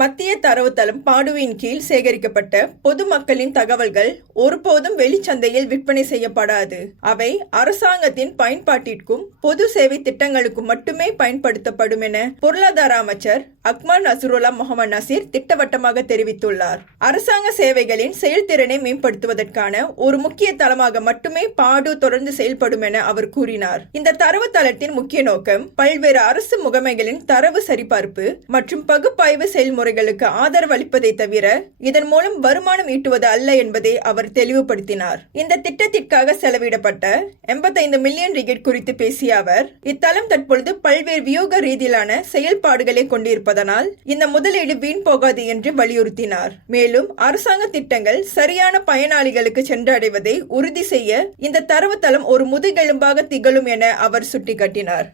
மத்திய தரவுத்தளம் பாடுவின் கீழ் சேகரிக்கப்பட்ட பொதுமக்களின் தகவல்கள் ஒருபோதும் வெளிச்சந்தையில் விற்பனை செய்யப்படாது. அவை அரசாங்கத்தின் பயன்பாட்டிற்கும் பொது சேவை திட்டங்களுக்கும் மட்டுமே பயன்படுத்தப்படும் என பொருளாதார அமைச்சர் அக்மல் நசருல்லா முகமது நசீர் திட்டவட்டமாக தெரிவித்துள்ளார். அரசாங்க சேவைகளின் செயல்திறனை மேம்படுத்துவதற்கான ஒரு முக்கிய தளமாக மட்டுமே பாடு தொடர்ந்து செயல்படும் என அவர் கூறினார். இந்த தரவுத்தளத்தின் முக்கிய நோக்கம் பல்வேறு அரசு முகமைகளின் தரவு சரிபார்ப்பு மற்றும் பகுப்பாய்வு செயல்முறைகளுக்கு ஆதரவு அளிப்பதை தவிர இதன் மூலம் வருமானம் ஈட்டுவது அல்ல என்பதை அவர் தெளிவுபடுத்தினார். இந்த திட்டத்திற்காக செலவிடப்பட்ட 85 மில்லியன் ரிங்கிட் குறித்து பேசிய அவர், இத்தளம் தற்பொழுது பல்வேறு வியூக ரீதியிலான செயல்பாடுகளை கொண்டிருப்பதனால் இந்த முதலீடு வீண் போகாது என்று வலியுறுத்தினார். மேலும் அரசாங்க திட்டங்கள் சரியான பயனாளிகளுக்கு சென்றடைவதை உறுதி செய்ய இந்த தரவுத்தளம் ஒரு முதுகெலும்பாக திகழும் என அவர் சுட்டிக்காட்டினார்.